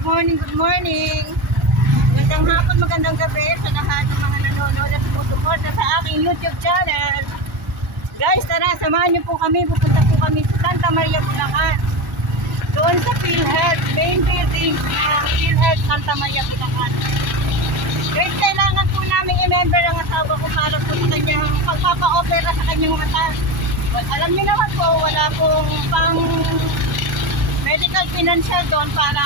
morning, good morning. Magandang hapon, magandang gabi sa lahat ng mga nanonood at sumusuporta sa aking YouTube channel. Guys, tara, samahan niyo po kami. Pupunta po kami sa Santa Maria, Bulacan. Doon sa PhilHealth, main building ng PhilHealth Santa Maria, Bulacan. Guys, kailangan po namin i-member ang asawa ko para po sa kanyang pagpapa-opera sa kanyang mata. Well, alam niyo naman po, wala pong pang medical financial doon para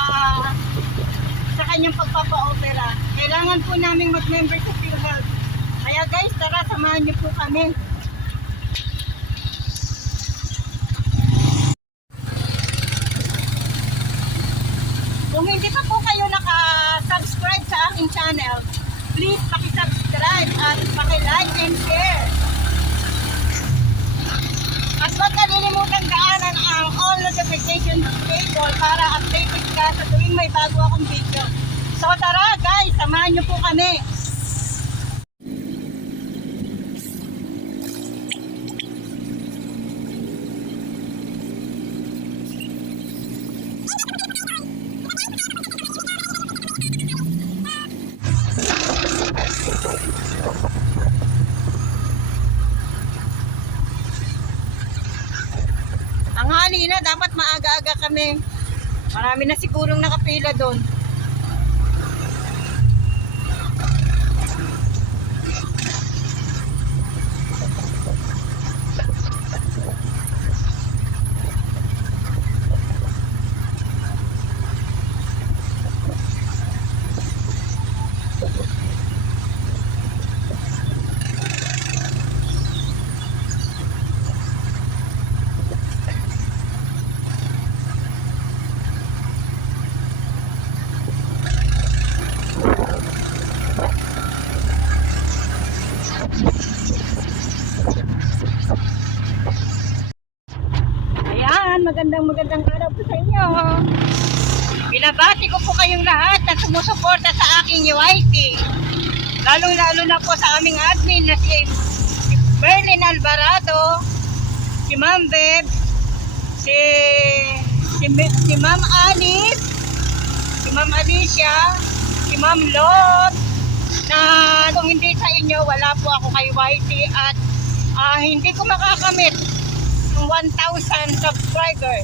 sa kanyang pagpapa-opera. Kailangan po namin mag-member sa PhilHealth. Kaya guys, tara, samahan niyo po kami. Kung hindi pa po kayo naka-subscribe sa aking channel, please paki-subscribe at paki-like and share. At huwag kalilimutan daanan ang all notification table para updated ka sa tuwing may bago akong video. So tara guys, samahan niyo po kami. Ang hali na, dapat maaga-aga kami. Marami na nakapila doon. Sa aking UIT. Lalo-lalo na po sa aming admin na si, si Berlin Alvarado, si Ma'am Beb, si, si, si Ma'am Alice, si Ma'am Alicia, si Ma'am Lot, na kung hindi sa inyo, wala po ako kay YT at ah, hindi ko makakamit yung 1,000 subscriber.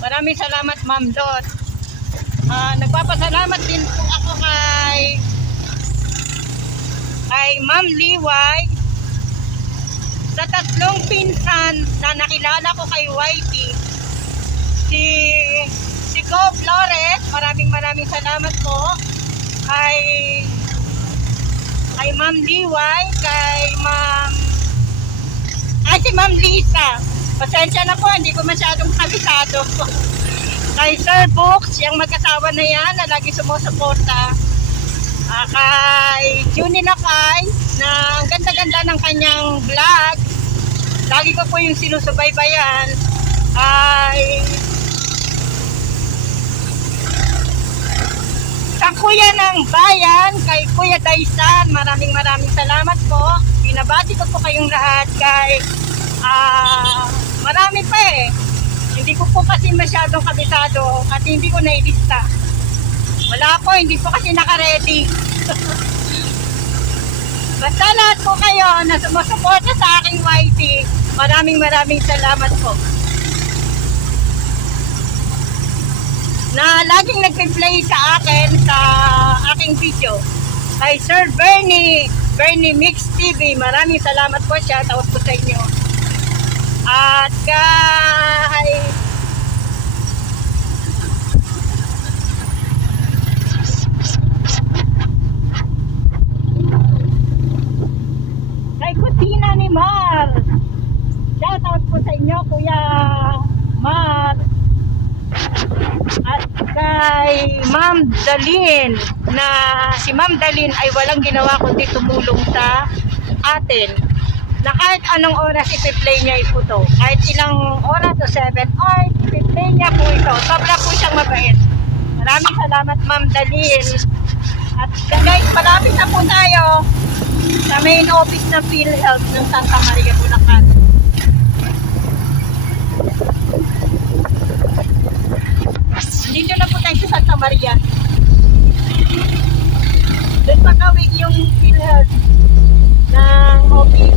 Maraming salamat Ma'am Dot. Ah, nagpapasalamat din po ako kay kay Ma'am Liway sa tatlong pinsan na nakilala ko kay YT. Si si Go Flores, maraming maraming salamat po. Kay kay Ma'am Liway, kay Ma'am ay si Ma'am Lisa. Pasensya na po, hindi ko masyadong kabisado. Kay Sir Books, yung mag-asawa na yan, na lagi sumusuporta. Ah, kay Junie Nakay, na ang ganda-ganda ng kanyang vlog. Lagi ko po yung sinusubaybayan. Kay sa Kuya ng Bayan, kay Kuya Daisan, maraming maraming salamat po. Binabati ko po kayong lahat kay ah marami pa eh. Hindi ko po kasi masyadong kabisado at hindi ko nailista. Wala po, hindi po kasi naka-ready. Basta lahat po kayo na sumusuporta sa aking YT, maraming maraming salamat po. na laging nagpe-play sa akin sa aking video. Kay Sir Bernie, Bernie Mix TV, maraming salamat po siya. Tawag po sa inyo. At kay kay Kutina ni Mar. Shout out po sa inyo, Kuya Mar. At kay Ma'am Dalin na si Ma'am Dalin ay walang ginawa kundi tumulong sa atin na kahit anong oras ipi-play niya ito. Kahit ilang oras o 7 hours, ipi-play niya po ito. Sobra po siyang mabait. Maraming salamat Ma'am Dalil. At guys, malapit na po tayo sa main office ng PhilHealth ng Santa Maria, Bulacan. Dito na po tayo sa Santa Maria. Doon pagkawig yung PhilHealth. นางโฮบิต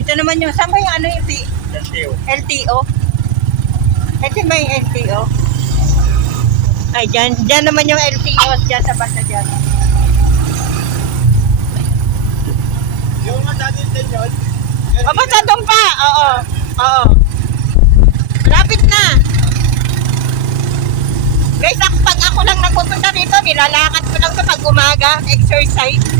Dito naman yung, saan ba yung ano yung T- LTO? Ito ba yung LTO? Ay, dyan, dyan naman yung LTO, dyan sa banda dyan. Yung mga dati din yun, Papasa doon pa, oo, oo. Lapit na. Guys, pag ako lang nagpupunta rito, nilalakad ko lang sa pag umaga, exercise.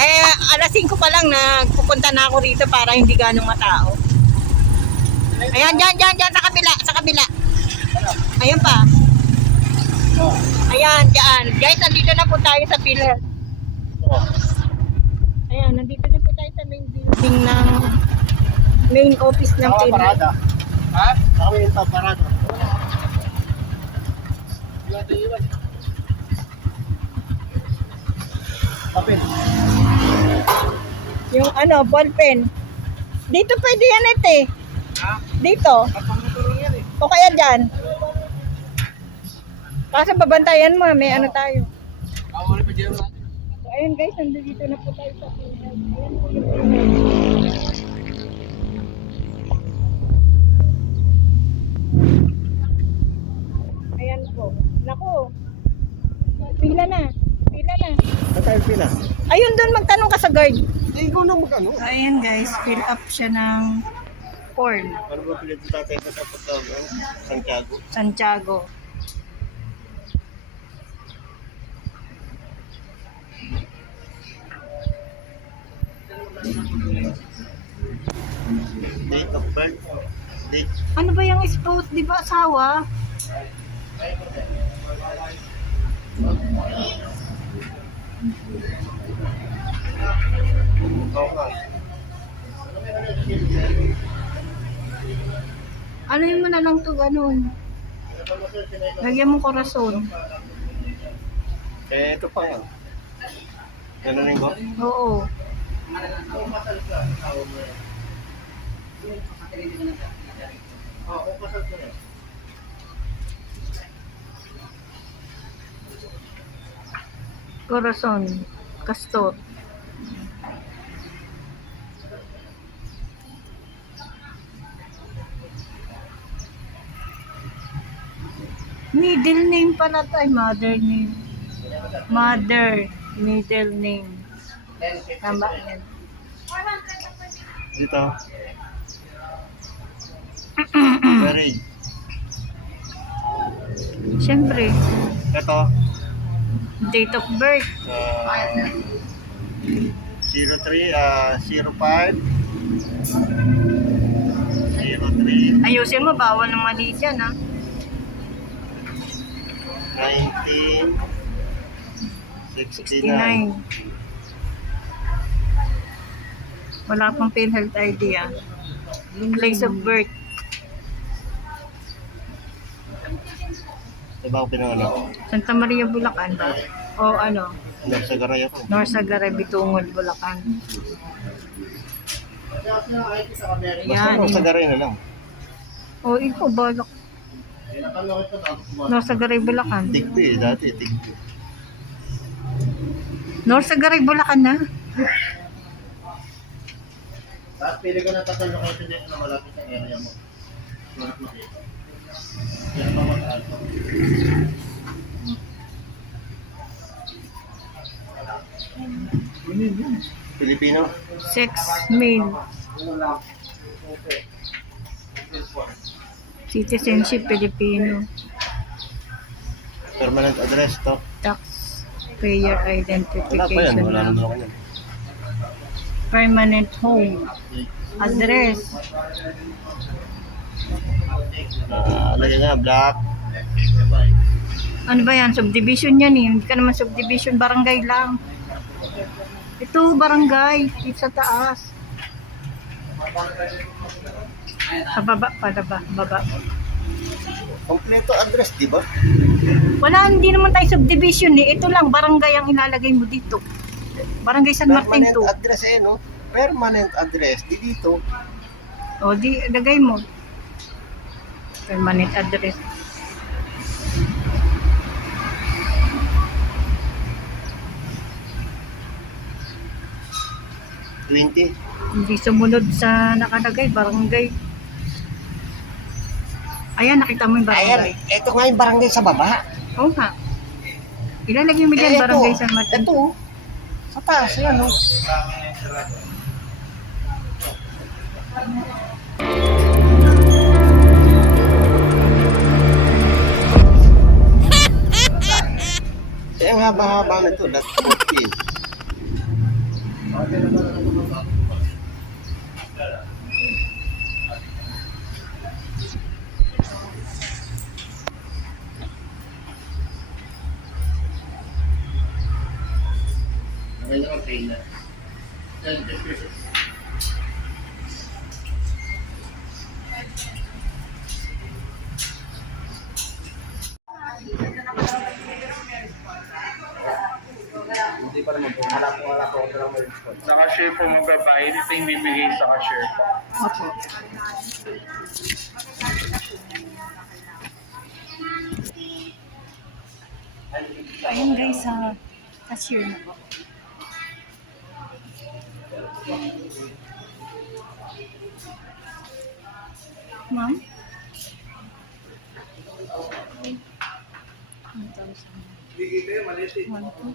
Eh, alas 5 pa lang nagpupunta na ako rito para hindi ganong matao. Ayan, dyan, dyan, dyan, sa kabila, sa kabila. Ayan pa. Ayan, dyan. Guys, nandito na po tayo sa pillar. Ayan, nandito na po tayo sa main building ng main office ng parada. Ha? Naka yung parada. Iwan to iwan. Papel. Yung ano, ballpen. Dito pwede yan ito eh. Ha? Dito. Eh. O kaya dyan. Kaso babantayan mo, may ano tayo. Pa dyan natin. So, ayun guys, nandito na po tayo sa pillar. Ayan po yung. Ayan po. Nako. Pila na. Saan tayo pila? Ayun doon, magtanong ka sa guard. Eh, ikaw na magkano? Ayan guys, fill up siya ng corn. Ano ba pilit sa tatay ko sa pagtawag? Santiago. Santiago. Date of birth. Date. Ano ba yung spouse, di ba asawa? Ano yun mo na lang to ganun? Lagyan mo korason. Eh, ito pa yan. Ganun ko? Oo. Oo, pasal ko yan. Corazon. Castor. Middle name pala to. Ay, mother name. Mother. Middle name. Tama yan. Dito. Married. Siyempre, Ito. Date of birth. Uh, 03, uh, 05. 03, Ayusin mo, bawal ng mali dyan, ha? 19, 69. 69. Wala pang PhilHealth ID, ah. Place of birth. Diba ako pinanganak? Santa Maria, Bulacan. O ano, Nasa garay ako. Norsagaray, Bitungod, Bulacan. Basta Yan. nasa garay na lang. O, ikaw, balak. Norsagaray, Bulacan. Tigpi eh, dati tigpi. Norsagaray, Bulacan na. Tapos pili ko na tatang location dito na malapit sa area mo. Mo dito. Yan pa mag-alto. Pilipino? Sex, male. Citizenship, Filipino. Permanent address to. Tax payer Wala pa yan, identification wala naman number. ako yan. Permanent home. Address. Ah, lagay nga, black. Ano ba yan? Subdivision yan eh. Hindi ka naman subdivision. Barangay lang. Ito, barangay. Dito sa taas. Sa baba, pala ba? Baba. Kompleto address, di ba? Wala, hindi naman tayo subdivision eh. Ito lang, barangay ang ilalagay mo dito. Barangay San Martin Permanent 2. address eh, no? Permanent address. Di dito. O, di, lagay mo. Permanent address. Twenty. Hindi sumunod sa nakalagay, barangay. Ayan, nakita mo yung barangay. Ayan, ito nga yung barangay sa baba. Oo nga. Ilalagay mo dyan, Eh, ito. barangay San Martin. Ito. oh. Sa taas, yan, no? Eh, ang haba-haba nito, that's 14. Okay na. Ito yung bibigay sa cashier po. Opo. Ayun guys, sa cashier na po. Ma'am? One, two.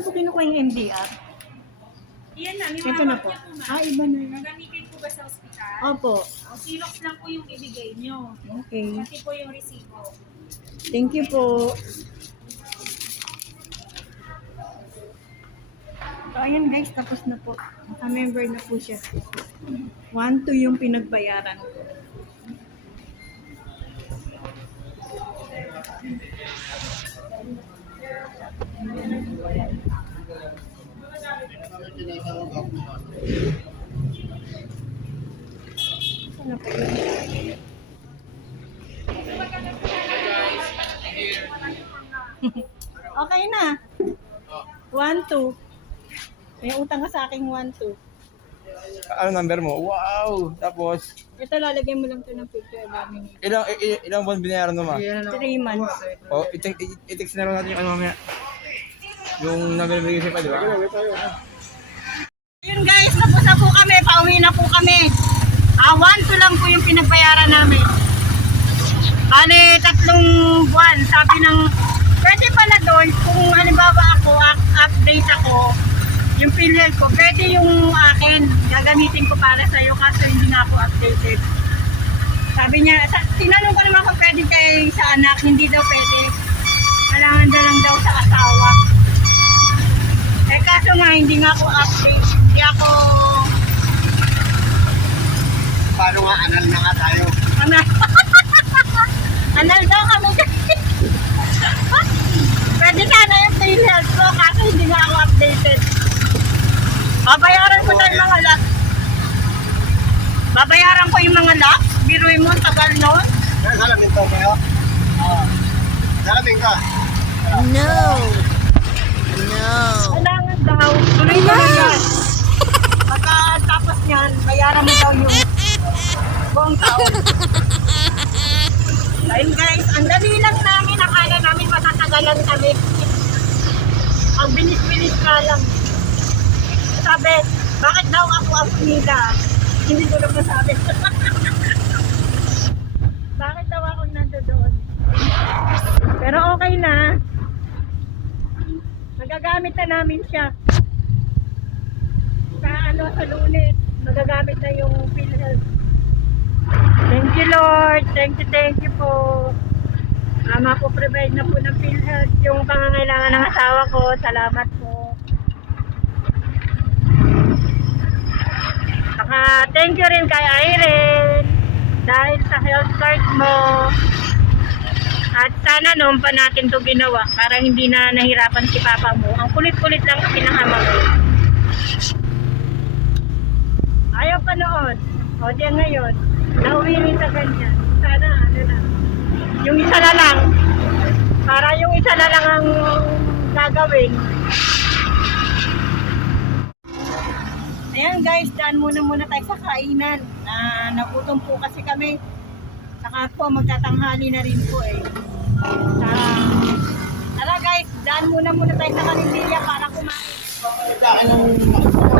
saan po kinukuha yung MDR? Yan na, may Ito na po. niyo ma'am. Ah, iba na yun. Gagamitin po ba sa ospital? Opo. O, Xerox lang po yung ibigay nyo. Okay. Pati po yung resibo. Thank you po. So, ayan guys, tapos na po. Naka-member na po siya. 1-2 yung pinagbayaran ko. Sana pa yun? Okay na. 1-2. May utang ka sa akin 1-2. Ano number mo? Wow! Tapos, Ito lalagay mo lang to ng picture namin. ilang i- i- ilang buwan binayaran mo ma? 3 months. O, i-text i- i-text na lang natin yung ano mamaya. Yung number na bigay siya pa, di ba? Yun guys, tapos na po kami. Pauwi na po kami. Ah, 1-2 lang po yung pinagbayaran namin. Bale, tatlong buwan. Sabi ng, pwede pala doon, kung halimbawa ako, up- update ako, yung PhilHealth ko, pwede yung akin, gagamitin ko para sa'yo kaso hindi nga ako updated. Sabi niya, sa, tinanong ko naman kung pwede kay sa anak, hindi daw pwede. Kailangan na lang daw sa asawa. Eh kaso nga, hindi nga ako update. Hindi ako, Paano nga, anal na nga tayo. ano, anal daw kami. pwede sana yung PhilHealth ko, kaso hindi nga ako updated. Babayaran ko na yung mga lock. Babayaran ko yung mga lock. Biruin mo, tagal nun. Kaya salamin to kayo? Oo. Salamin ka. No. No. Kailangan daw, tuloy-tuloy yan. Pagka tapos niyan, bayaran mo daw yung buong taon. Dahil guys, ang dali lang namin, akala namin matatagalan kami. Ang bilis-bilis ka lang. Sabi, bakit daw ako ang nila? Hindi ko lang masabi. bakit daw ako nandoon? Pero okay na. Magagamit na namin siya. Ano, sa lunes, magagamit na yung PhilHealth. Thank you Lord. Thank you, thank you po. Mama po provide na po ng PhilHealth yung pangangailangan ng asawa ko. Salamat po. Saka thank you rin kay Irene dahil sa health card mo. At sana noon pa natin to ginawa para hindi na nahirapan si papa mo. Ang kulit-kulit lang kasi ng mo. Ayaw pa noon. O di ngayon, nauwi rin sa ganyan. Sana ano na. Yung isa na lang. Para yung isa na lang ang gagawin. Ayan guys, daan muna muna tayo sa kainan. Na nagutom po kasi kami. Saka po, magtatanghali na rin po eh. Tara. Tara guys, daan muna muna tayo sa kanindilya para kumain. Sa akin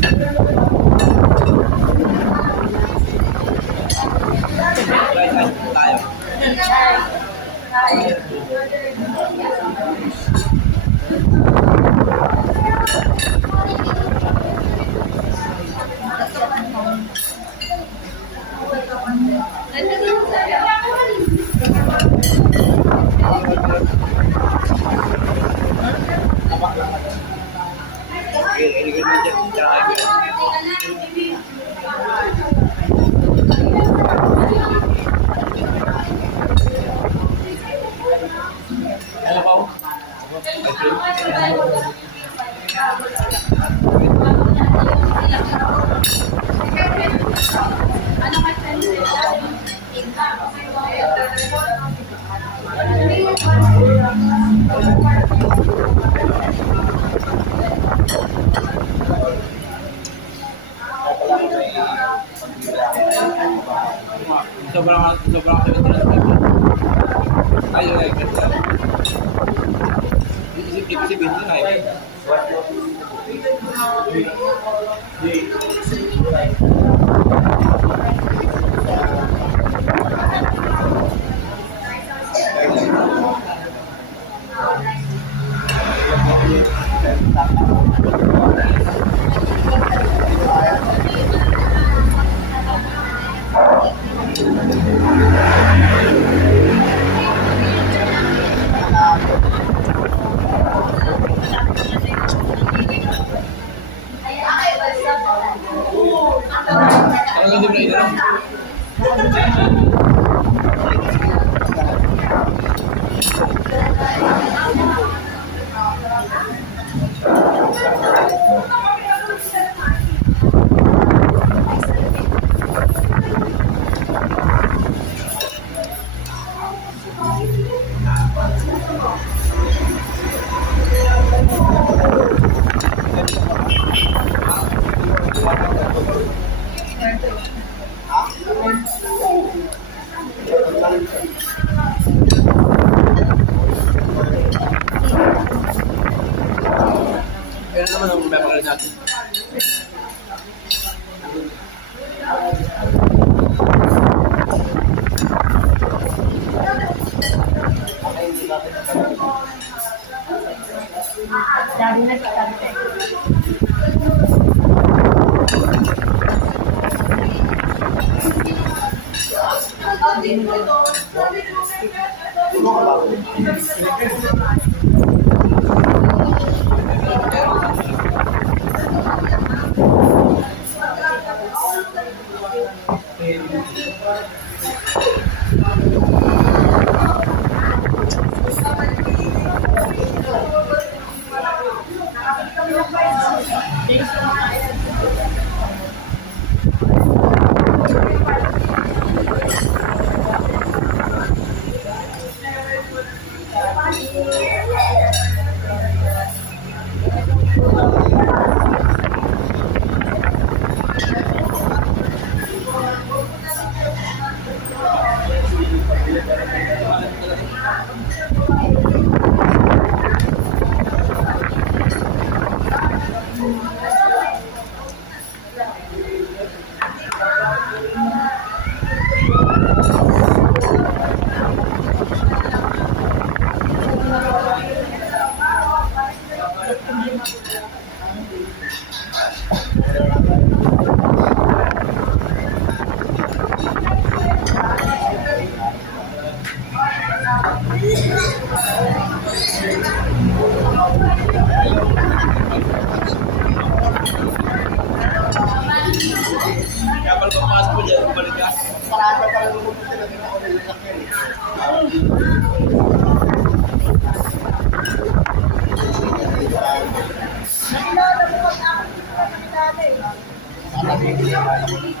Tayo. Sobrang, sobrang kami Ay, ay, ay. Isip, ibig sabihin doon ay. Ang ganda na ito. Kaya Kaya Lalaki.